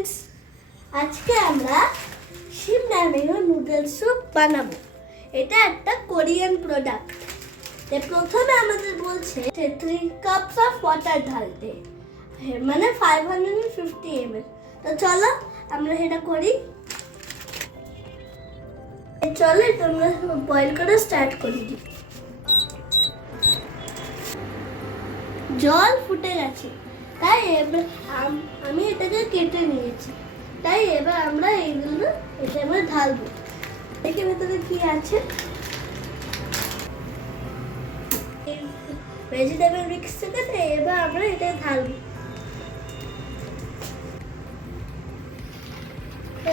Friends, আজকে আমরা শিম রামেয়ন নুডল স্যুপ বানাবো। এটা একটা কোরিয়ান প্রোডাক্ট। প্রথমে আমাদের বলছে 3 কাপস অফ ওয়াটার ঢালতে, মানে 550 ml। তো চলো আমরা এটা করি। চলো তোমরা বয়েল করা স্টার্ট করে দিই। জল ফুটে গেছে, তাই এবার আমি এটাকে কেটে নিয়েছি। তাই এবার আমরা এইগুলো এটা এবার ঢালবো। এর ভেতরে কি আছে? ভেজিটেবল মিক্স থেকে এবার আমরা এটা ঢালবো।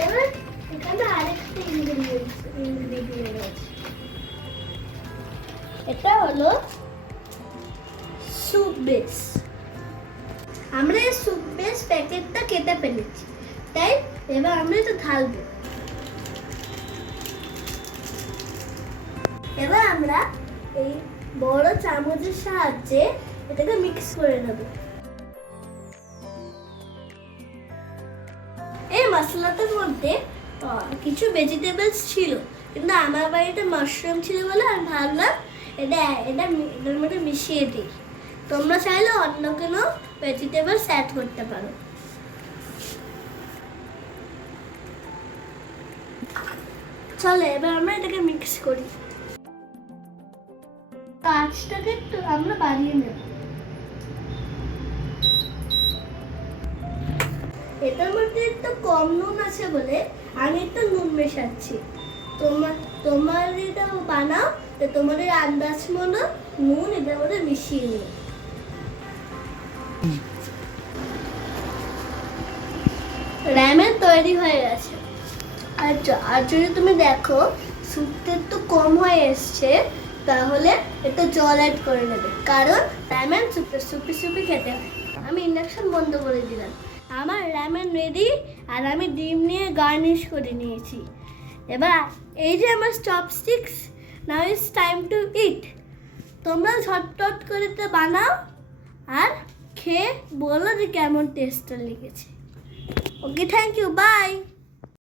এবার এখানে আরেকটা ইনগ্রেডিয়েন্ট আছে, এটা হলো স্যুপ বেস। আমরা এই স্যুপ বেস প্যাকেটটা কেটে ফেলেছি, তাই এবার আমরা এটা ঢালবো। এবার আমরা এই বড় চামচের সাহায্যে এটাকে মিক্স করে নেব। এই মশলাটার মধ্যে কিছু ভেজিটেবলস ছিল, কিন্তু আমার বাড়িতে মাশরুম ছিল বলে আমি ভাবলাম এটার মধ্যে মিশিয়ে দিই। তোমরা চাইলে অন্য কোনো ভেজিটেবলস অ্যাড করতে পারো। চলো এবার আমরা এটাকে মিক্স করি। কাঁচটাকে একটু আমরা বাড়িয়ে নেব। এটার মধ্যে একটু কম নুন আছে বলে আমি একটু নুন মেশাচ্ছি। তোমার এটা বানাও, তোমাদের আন্দাজ মতো নুন এটার মধ্যে মিশিয়ে নিও। রামেন তৈরি হয়ে গেছে। আর যদি তুমি দেখো স্যুপটা একটু কম হয়ে এসছে, তাহলে একটু জল অ্যাড করে নেবে, কারণ রামেন সুপি খেতে হয়। আমি ইন্ডাকশন বন্ধ করে দিলাম। আমার রামেন রেডি, আর আমি ডিম নিয়ে গার্নিশ করে নিয়েছি। এবার এই যে আমার chopsticks, now it's time to eat. তোমরা ঝটপট করে তো বানাও আর খেয়ে বলো যে কেমন টেস্টটা লেগেছে। ওকে, থ্যাংক ইউ, বাই।